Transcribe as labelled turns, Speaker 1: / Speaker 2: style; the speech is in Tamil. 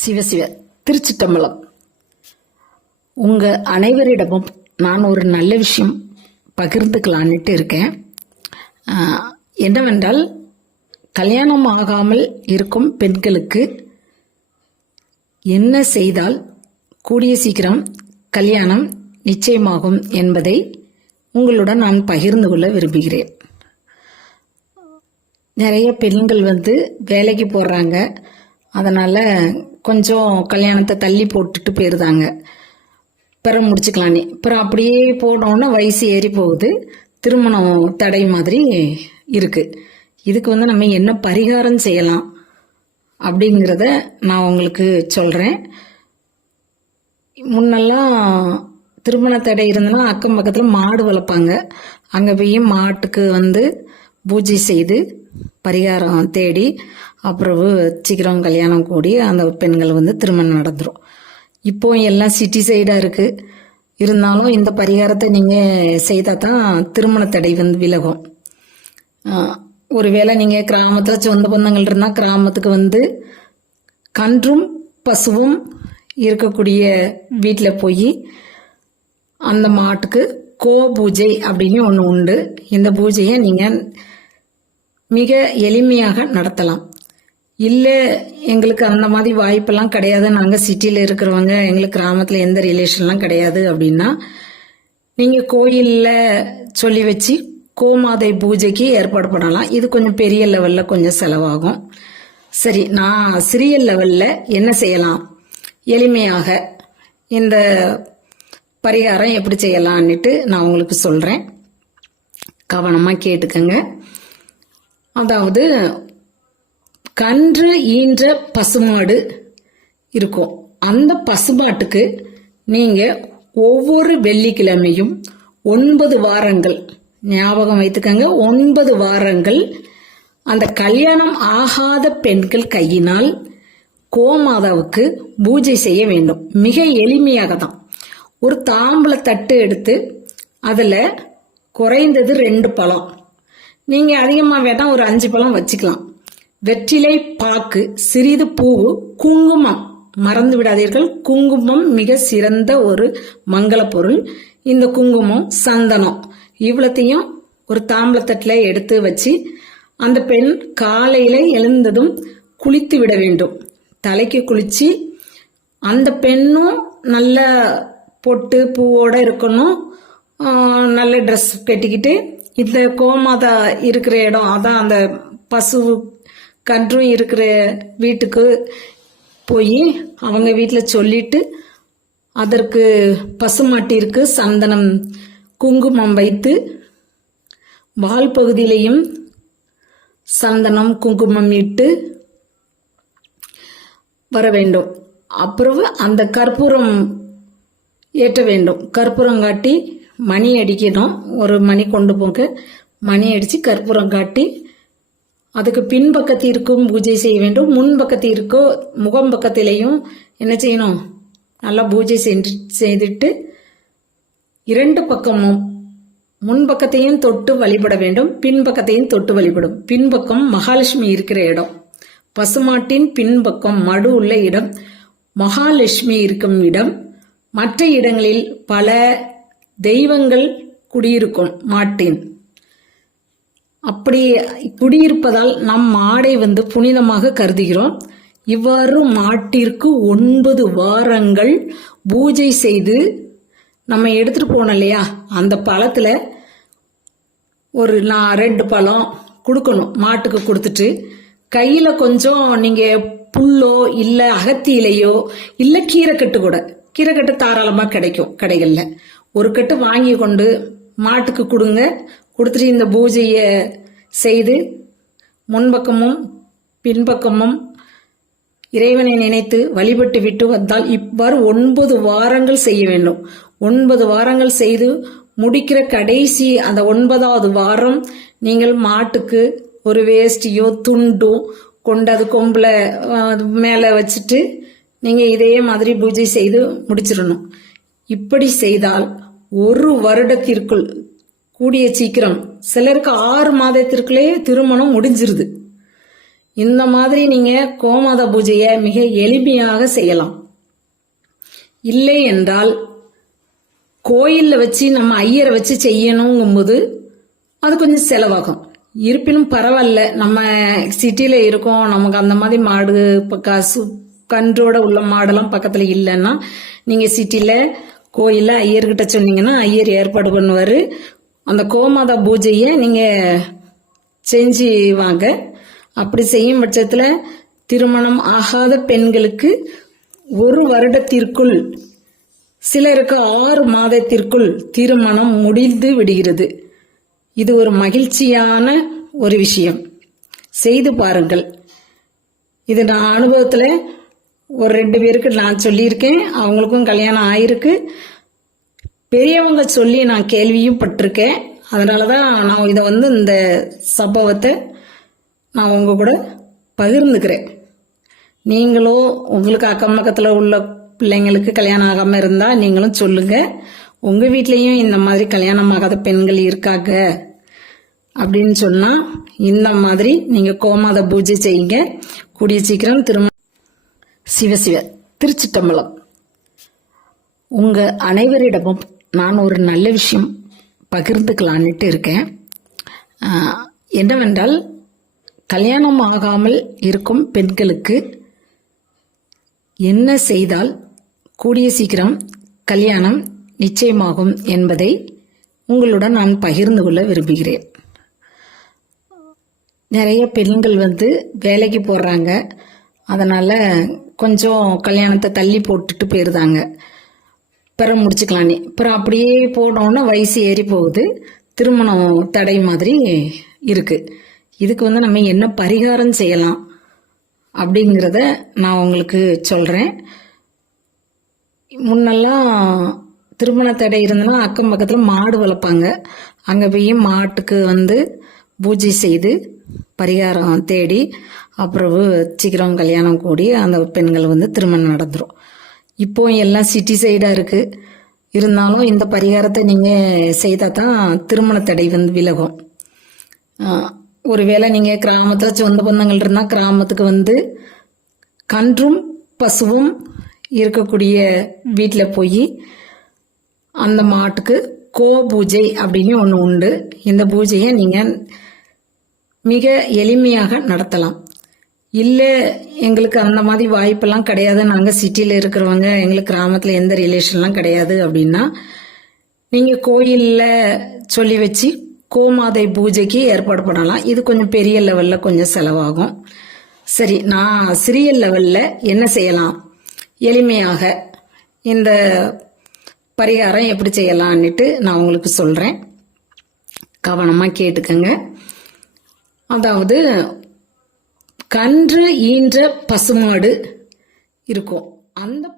Speaker 1: சிவசிவ திருச்சிட்டம்பலம் உங்க அனைவரிடமும் நான் ஒரு நல்ல விஷயம் பகிர்ந்துக்கலான்ட்டு இருக்கேன். என்னவென்றால் கல்யாணம் ஆகாமல் இருக்கும் பெண்களுக்கு என்ன செய்தால் கூடிய சீக்கிரம் கல்யாணம் நிச்சயமாகும் என்பதை உங்களுடன் நான் பகிர்ந்து கொள்ள விரும்புகிறேன். நிறைய பெண்கள் வந்து வேலைக்கு போடுறாங்க அதனால் கொஞ்சம் கல்யாணத்தை தள்ளி போட்டுட்டு போயிருந்தாங்க. பிற முடிச்சுக்கலானே அப்புறம் அப்படியே போனோன்னே வயசு ஏறி போகுது. திருமணம் தடை மாதிரி இருக்கு. இதுக்கு வந்து நம்ம என்ன பரிகாரம் செய்யலாம் அப்படிங்கிறத நான் உங்களுக்கு சொல்கிறேன் முன்னெல்லாம் திருமண தடை இருந்ததுன்னா அக்கம் பக்கத்தில் மாடு வளர்ப்பாங்க. அங்கே போய் மாட்டுக்கு வந்து பூஜை செய்து பரிகாரம் தேடி அப்புறம் சீக்கிரம் கல்யாணம் கூடி அந்த பெண்கள் வந்து திருமணம் நடந்துடும் இப்போ எல்லாம் சிட்டி சைடாக இருக்குது இருந்தாலும் இந்த பரிகாரத்தை நீங்கள் செய்தால் தான் திருமண தடை வந்து விலகும். ஒருவேளை நீங்கள் கிராமத்தில் சொந்த பந்தங்கள் இருந்தால் கிராமத்துக்கு வந்து கன்றும் பசுவும் இருக்கக்கூடிய வீட்டில் போய் அந்த மாட்டுக்கு கோ பூஜை அப்படின்னு ஒன்று உண்டு. இந்த பூஜையை நீங்கள் மிக எளிமையாக நடத்தலாம். இல்லை எங்களுக்கு அந்த மாதிரி வாய்ப்பெல்லாம் கிடையாது. நாங்கள் சிட்டியில் இருக்கிறவங்க எங்களுக்கு கிராமத்தில் எந்த ரிலேஷன்லாம் கிடையாது அப்படின்னா நீங்கள் கோயிலில் சொல்லி வச்சு கோமாதை பூஜைக்கு ஏற்பாடு பண்ணலாம். இது கொஞ்சம் பெரிய லெவலில் கொஞ்சம் செலவாகும். சரி நான் சிறிய லெவலில் என்ன செய்யலாம்? எளிமையாக இந்த பரிகாரம் எப்படி செய்யலான்னுட்டு நான் உங்களுக்கு சொல்கிறேன் கவனமாக கேட்டுக்கங்க. அதாவது கன்று ஈன்ற பசுமாடு இருக்கும். அந்த பசுமாட்டுக்கு நீங்கள் ஒவ்வொரு வெள்ளிக்கிழமையும் ஒன்பது வாரங்கள் ஞாபகம் வைத்துக்கங்க ஒன்பது வாரங்கள் அந்த கல்யாணம் ஆகாத பெண்கள் கையினால் கோமாதாவுக்கு பூஜை செய்ய வேண்டும். மிக எளிமையாக தான் ஒரு தாம்பூல தட்டு எடுத்து அதில் குறைந்தது ரெண்டு பழம். நீங்க அதிகமாக வேணா ஒரு அஞ்சு பழம் வச்சுக்கலாம். வெற்றிலை பாக்கு சிறிது பூவு குங்குமம். மறந்து விடாதீர்கள். குங்குமம் மிக சிறந்த ஒரு மங்கள பொருள். இந்த குங்குமம் சந்தனம். இவ்வளத்தையும் ஒரு தாம்பளத்தட்டில் எடுத்து வச்சு அந்த பெண் காலையில எழுந்ததும் குளித்து விட வேண்டும். தலைக்கு குளிச்சு அந்த பெண்ணும் நல்ல பொட்டு பூவோட இருக்கணும். நல்ல ட்ரெஸ் கட்டிக்கிட்டு இந்த கோமாதா இருக்கிற இடம். அதான் அந்த பசு கன்றும் இருக்கிற வீட்டுக்கு போய் அவங்க வீட்டில் சொல்லிட்டு அதற்கு பசுமாட்டிற்கு சந்தனம் குங்குமம் வைத்து வால் பகுதியிலையும் சந்தனம் குங்குமம் இட்டு வர வேண்டும். அப்புறம் அந்த கற்பூரம் ஏற்ற வேண்டும். கற்பூரம் காட்டி மணி அடிக்கணும். ஒரு மணி கொண்டு போங்க. மணி அடித்து கற்பூரம் காட்டி அதுக்கு பின்பக்கத்திற்கும் பூஜை செய்ய வேண்டும். முன் பக்கத்திற்கோ முகம் பக்கத்திலையும் என்ன செய்யணும்? நல்லா பூஜை செஞ்சு செய்துட்டு இரண்டு பக்கமும் முன்பக்கத்தையும் தொட்டு வழிபட வேண்டும். பின்பக்கத்தையும் தொட்டு வழிபடும். பின்பக்கம் மகாலட்சுமி இருக்கிற இடம். பசுமாட்டின் பின்பக்கம் மடு உள்ள இடம். மகாலட்சுமி இருக்கும் இடம். மற்ற இடங்களில் பல தெய்வங்கள் குடியிருக்கும் மாட்டின். அப்படி குடியிருப்பதால் நம் மாடை வந்து புனிதமாக கருதுகிறோம். இவ்வாறு மாட்டிற்கு ஒன்பது வாரங்கள் பூஜை செய்து நம்ம எடுத்துட்டு போனோம் இல்லையா? அந்த பழத்துல ஒரு நான் ரெண்டு பழம் கொடுக்கணும் மாட்டுக்கு கொடுத்துட்டு. கையில கொஞ்சம் நீங்க புல்லோ இல்ல அகத்தியிலையோ இல்ல கீரைக்கட்டு கூட. கீரைக்கட்டு தாராளமா கிடைக்கும் கடைகள்ல. ஒரு கட்டு வாங்கி கொண்டு மாட்டுக்கு கொடுங்க. கொடுத்துட்டு இந்த பூஜையை செய்து முன்பக்கமும் பின்பக்கமும் இறைவனை நினைத்து வழிபட்டு விட்டு வந்தால் இவ்வாறு ஒன்பது வாரங்கள் செய்ய வேண்டும். ஒன்பது வாரங்கள் செய்து முடிக்கிற கடைசி அந்த ஒன்பதாவது வாரம் நீங்கள் மாட்டுக்கு ஒரு வேஷ்டியோ துண்டோ கொண்டு அது கொம்பில் மேலே வச்சுட்டு நீங்கள் இதே மாதிரி பூஜை செய்து முடிச்சிடணும். இப்படி செய்தால் ஒரு வருடத்திற்குள் கூடிய சீக்கிரம் சிலருக்கு ஆறு மாதத்திற்குள்ளேயே திருமணம் முடிஞ்சிருது. இந்த மாதிரி நீங்க கோமாதா பூஜையை மிக எளிமையாக செய்யலாம். இல்லை என்றால் கோயிலில் வச்சு நம்ம ஐயரை வச்சு செய்யணுங்கும்போது அது கொஞ்சம் செலவாகும். இருப்பினும் பரவாயில்ல நம்ம சிட்டியில் இருக்கோம் நமக்கு அந்த மாதிரி மாடு இப்போ காசு கன்றோட உள்ள மாடெல்லாம் பக்கத்தில் இல்லைன்னா நீங்கள் சிட்டியில் கோயிலில் ஐயர்கிட்ட சொன்னீங்கன்னா ஐயர் ஏற்பாடு பண்ணுவார். அந்த கோமாதா பூஜையை நீங்கள் செஞ்சு வாங்க. அப்படி செய்யும் பட்சத்தில் திருமணம் ஆகாத பெண்களுக்கு ஒரு வருடத்திற்குள் சிலருக்கு ஆறு மாதத்திற்குள் திருமணம் முடிந்து விடுகிறது. இது ஒரு மகிழ்ச்சியான ஒரு விஷயம். செய்து பாருங்கள். இது நான் அனுபவத்தில் ஒரு ரெண்டு பேருக்கு நான் சொல்லியிருக்கேன். அவங்களுக்கும் கல்யாணம் ஆயிருக்கு. பெரியவங்க சொல்லி நான் கேள்வியும் பட்டிருக்கேன். அதனால தான் நான் இதை வந்து இந்த சம்பவத்தை நான் உங்க கூட பகிர்ந்துக்கிறேன். நீங்களும் உங்களுக்கு அக்கம் பக்கத்தில் உள்ள பிள்ளைங்களுக்கு கல்யாணம் ஆகாமல் இருந்தால் நீங்களும் சொல்லுங்கள் உங்கள் வீட்லேயும் இந்த மாதிரி கல்யாணம் ஆகாத பெண்கள் இருக்காங்க அப்படின்னு சொன்னால் இந்த மாதிரி நீங்கள் கோமாத பூஜை செய்யுங்க. கூடிய சீக்கிரம் திரும்ப சிவசிவ திருச்சிட்டம்பலம் உங்க அனைவரிடமும் நான் ஒரு நல்ல விஷயம் பகிர்ந்துக்கலான்ட்டு இருக்கேன். என்னவென்றால் கல்யாணம் ஆகாமல் இருக்கும் பெண்களுக்கு என்ன செய்தால் கூடிய சீக்கிரம் கல்யாணம் நிச்சயமாகும் என்பதை உங்களுடன் நான் பகிர்ந்து கொள்ள விரும்புகிறேன். நிறைய பெண்கள் வந்து வேலைக்கு போடுறாங்க அதனால் கொஞ்சம் கல்யாணத்தை தள்ளி போட்டுட்டு போயிருந்தாங்க. பிறகு முடிச்சுக்கலான்னு அப்புறம் அப்படியே போனோன்னா வயசு ஏறி போகுது. திருமணம் தடை மாதிரி இருக்கு. இதுக்கு வந்து நம்ம என்ன பரிகாரம் செய்யலாம் அப்படிங்கிறத நான் உங்களுக்கு சொல்கிறேன் முன்னெல்லாம் திருமண தடை இருந்ததுன்னா அக்கம் பக்கத்தில் மாடு வளர்ப்பாங்க. அங்கே போய் மாட்டுக்கு வந்து பூஜை செய்து பரிகாரம் தேடி அப்புறம் சீக்கிரம் கல்யாணம் கூடி அந்த பெண்கள் வந்து திருமணம் நடந்துடும் இப்போ எல்லாம் சிட்டி சைடாக இருக்குது இருந்தாலும் இந்த பரிகாரத்தை நீங்கள் செய்தால் தான் திருமண தடை வந்து விலகும். ஒருவேளை நீங்கள் கிராமத்தில் சொந்த பந்தங்கள் இருந்தால் கிராமத்துக்கு வந்து கன்றும் பசுவும் இருக்கக்கூடிய வீட்டில் போய் அந்த மாட்டுக்கு கோ பூஜை அப்படின்னு ஒன்று உண்டு. இந்த பூஜையை நீங்கள் மிக எளிமையாக நடத்தலாம். இல்லை எங்களுக்கு அந்த மாதிரி வாய்ப்பெல்லாம் கிடையாது. நாங்கள் சிட்டியில் இருக்கிறவங்க எங்களுக்கு கிராமத்தில் எந்த ரிலேஷன்லாம் கிடையாது அப்படின்னா நீங்கள் கோயிலில் சொல்லி வச்சு கோமாதை பூஜைக்கு ஏற்பாடு பண்ணலாம். இது கொஞ்சம் பெரிய லெவலில் கொஞ்சம் செலவாகும். சரி நான் சிறிய லெவலில் என்ன செய்யலாம்? எளிமையாக இந்த பரிகாரம் எப்படி செய்யலான்னுட்டு நான் உங்களுக்கு சொல்கிறேன் கவனமாக கேட்டுக்கங்க. அதாவது கன்று ஈன்ற பசுமாடு இருக்கும். அந்த